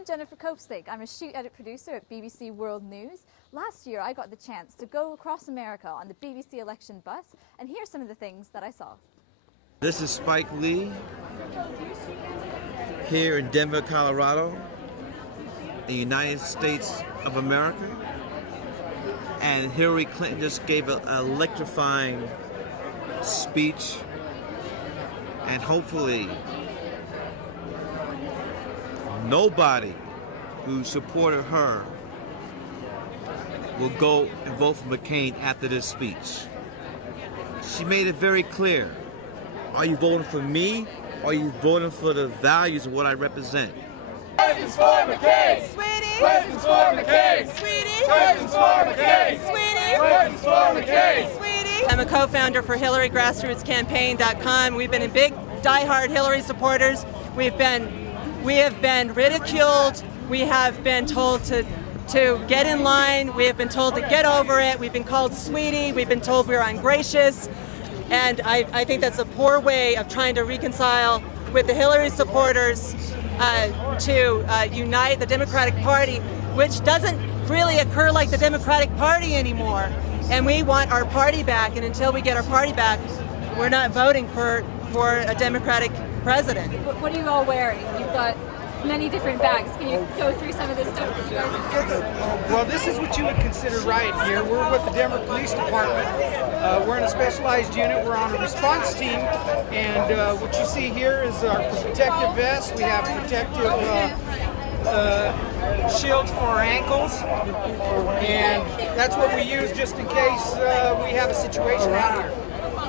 I'm Jennifer Copestake. I'm a shoot edit producer at BBC World News. Last year I got the chance to go across America on the BBC election bus, and here's some of the things that I saw. This is Spike Lee here in Denver, Colorado, the United States of America. And Hillary Clinton just gave an electrifying speech, and hopefully nobody who supported her will go and vote for McCain after this speech. She made it very clear. Are you voting for me, or are you voting for the values of what I represent? Clinton's for McCain! Sweetie! Clinton's for McCain! Sweetie! Clinton's for McCain! Sweetie! Clinton's for McCain! Sweetie! I'm a co-founder for HillaryGrassrootsCampaign.com. We've been big, die-hard Hillary supporters. We have been ridiculed. We have been told to get in line. We have been told to get over it. We've been called sweetie. We've been told we're ungracious. And I think that's a poor way of trying to reconcile with the Hillary supporters to unite the Democratic Party, which doesn't really occur like the Democratic Party anymore. And we want our party back, and until we get our party back, we're not voting for a Democratic president. What are you all wearing? You've got many different bags. Can you go through some of the stuff that you guys are wearing? Well, this is what you would consider riot gear. We're with the Denver Police Department. We're in a specialized unit. We're on a response team, and what you see here is our protective vests. We have protective shields for our ankles, and that's what we use just in case we have a situation out here.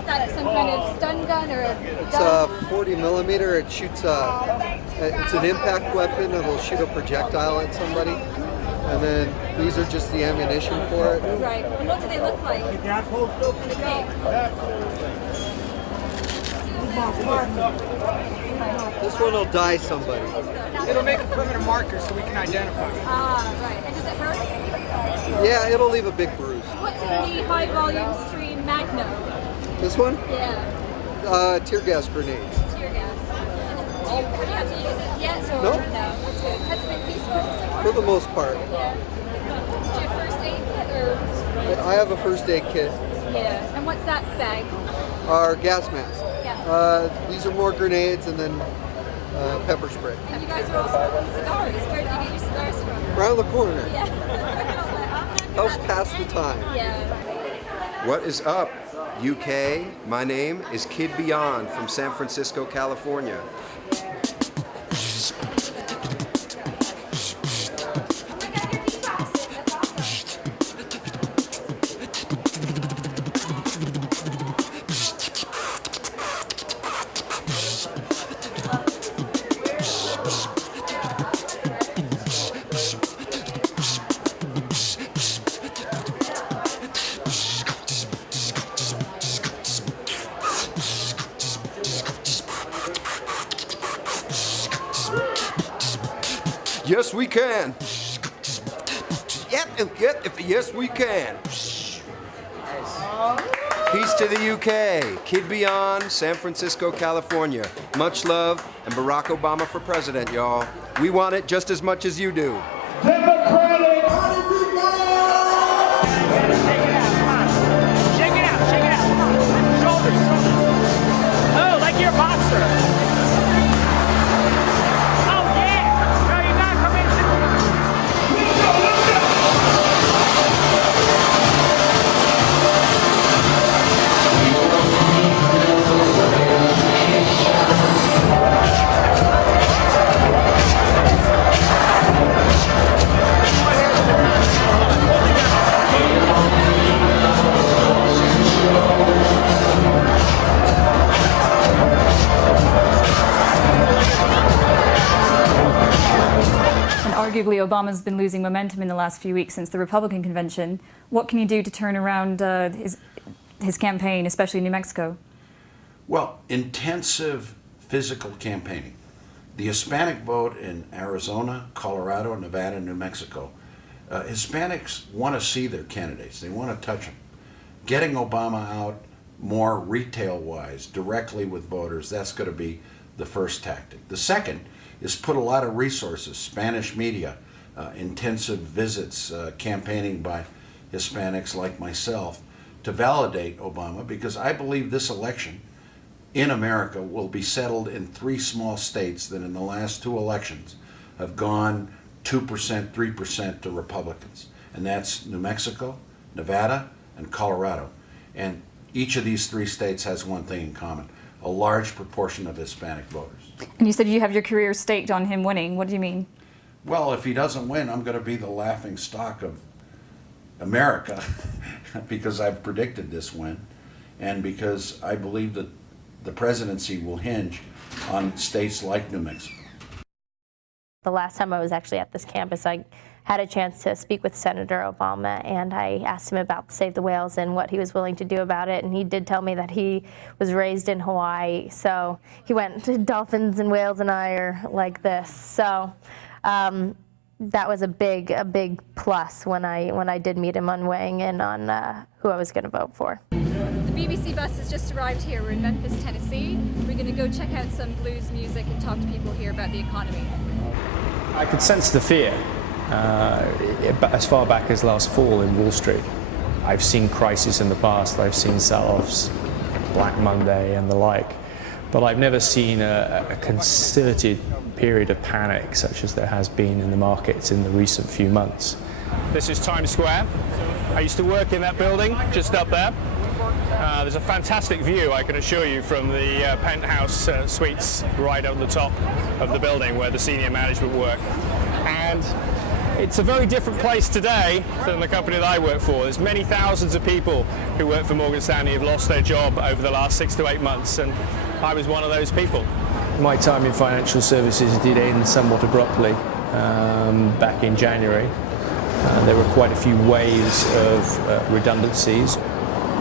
Is that some kind of stun gun or a gun? It's a 40 millimeter. It shoots it's an impact weapon. It'll shoot a projectile at somebody. And then these are just the ammunition for it. Right. And what do they look like? This one will die somebody. It'll make a permanent marker so we can identify it. Ah, right. And does it hurt? Yeah, it'll leave a big bruise. What's in the high volume stream Magnum? This one? Yeah. Tear gas grenades. Tear gas. Do you have to use it yet? Or Nope. No. That's good. Has it been peaceful so far? For the most part. Yeah. Do you have first aid kit or? I have a first aid kit. Yeah. And what's that bag? Our gas mask. Yeah. These are more grenades and then pepper spray. And you guys are all smoking cigars. Where do you get your cigars from? Around the corner. Yeah. Helps pass the time. Yeah. What is up, UK? My name is Kid Beyond from San Francisco, California. Yes, we can. Yes, we can. Peace to the UK. Kid Beyond, San Francisco, California. Much love, and Barack Obama for president, y'all. We want it just as much as you do. Democratic! Shake it out, come on. Shoulders. Oh, like you're a boxer. Oh, yeah. No, you're not permission. Arguably, Obama's been losing momentum in the last few weeks since the Republican convention. What can he do to turn around his campaign, especially in New Mexico? Well, intensive physical campaigning. The Hispanic vote in Arizona, Colorado, Nevada, and New Mexico, Hispanics want to see their candidates. They want to touch them. Getting Obama out more retail-wise, directly with voters, that's going to be the first tactic. The second is put a lot of resources, Spanish media, intensive visits, campaigning by Hispanics like myself, to validate Obama, because I believe this election in America will be settled in 3 small states that in the last 2 elections have gone 2%, 3% to Republicans. And that's New Mexico, Nevada, and Colorado. And each of these 3 states has one thing in common: a large proportion of Hispanic voters. And you said you have your career staked on him winning. What do you mean? Well, if he doesn't win, I'm going to be the laughing stock of America because I've predicted this win, and because I believe that the presidency will hinge on states like New Mexico. The last time I was actually at this campus, I had a chance to speak with Senator Obama, and I asked him about Save the Whales and what he was willing to do about it, and he did tell me that he was raised in Hawaii, so he went to dolphins and whales and I are like this. So that was a big plus when I did meet him on weighing in on who I was going to vote for. The BBC bus has just arrived here. We're in Memphis, Tennessee. We're going to go check out some blues music and talk to people here about the economy. I could sense the fear as far back as last fall in Wall Street. I've seen crises in the past. I've seen sell-offs, Black Monday and the like, but I've never seen a concerted period of panic such as there has been in the markets in the recent few months. This is Times Square. I used to work in that building just up there. There's a fantastic view, I can assure you, from the penthouse suites right on the top of the building where the senior management work. And it's a very different place today than the company that I work for. There's many thousands of people who work for Morgan Stanley who've lost their job over the last 6 to 8 months, and I was one of those people. My time in financial services did end somewhat abruptly back in January. There were quite a few waves of redundancies.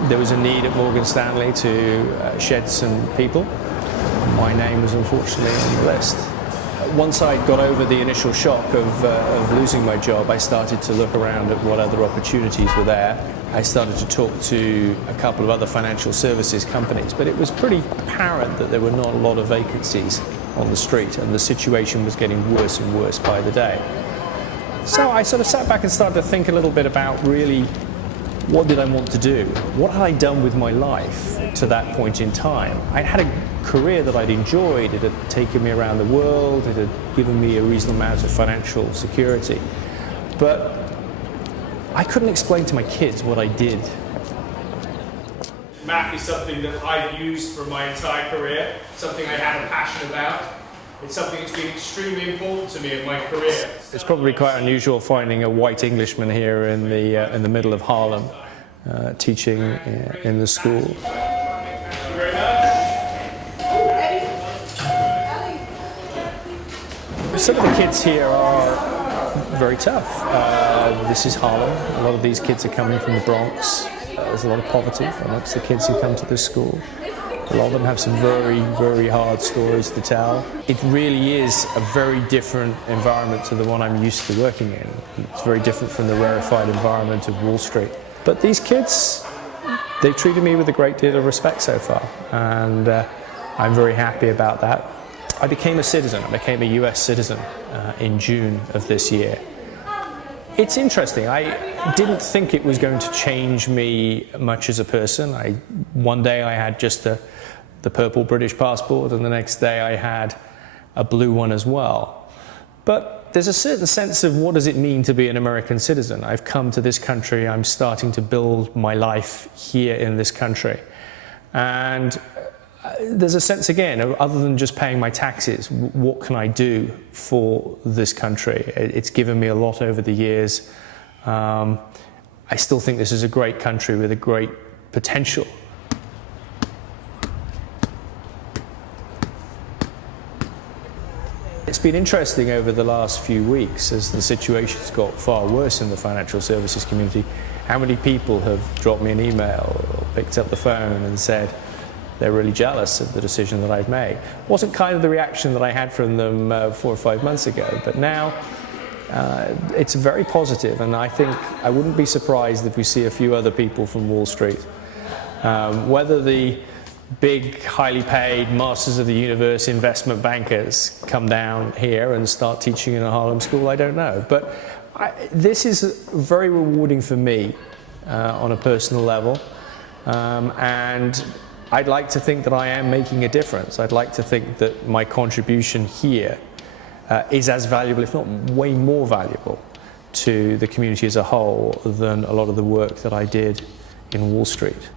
There was a need at Morgan Stanley to shed some people. My name was unfortunately on the list. Once I got over the initial shock of losing my job, I started to look around at what other opportunities were there. I started to talk to a couple of other financial services companies, but it was pretty apparent that there were not a lot of vacancies on the street, and the situation was getting worse and worse by the day. So I sort of sat back and started to think a little bit about really what did I want to do? What had I done with my life to that point in time? I'd had a career that I'd enjoyed. It had taken me around the world. It had given me a reasonable amount of financial security. But I couldn't explain to my kids what I did. Math is something that I've used for my entire career, something I have a passion about. It's something that's been extremely important to me in my career. It's probably quite unusual finding a white Englishman here in the middle of Harlem, teaching in the school. Thank you very much. Some of the kids here are very tough. This is Harlem. A lot of these kids are coming from the Bronx. There's a lot of poverty amongst the kids who come to this school. A lot of them have some very, very hard stories to tell. It really is a very different environment to the one I'm used to working in. It's very different from the rarefied environment of Wall Street. But these kids, they treated me with a great deal of respect so far, and I'm very happy about that. I became a citizen. I became a US citizen in June of this year. It's interesting. I didn't think it was going to change me much as a person. One day I had just the purple British passport, and the next day I had a blue one as well. But there's a certain sense of what does it mean to be an American citizen. I've come to this country. I'm starting to build my life here in this country. And there's a sense, again, of, other than just paying my taxes, what can I do for this country? It's given me a lot over the years. I still think this is a great country with a great potential. It's been interesting over the last few weeks as the situation's got far worse in the financial services community, how many people have dropped me an email or picked up the phone and said they're really jealous of the decision that I've made. It wasn't kind of the reaction that I had from them 4 or 5 months ago, but now it's very positive, and I think I wouldn't be surprised if we see a few other people from Wall Street. Whether the big, highly paid masters of the universe investment bankers come down here and start teaching in a Harlem school? I don't know. But this is very rewarding for me on a personal level. And I'd like to think that I am making a difference. I'd like to think that my contribution here is as valuable, if not way more valuable, to the community as a whole than a lot of the work that I did in Wall Street.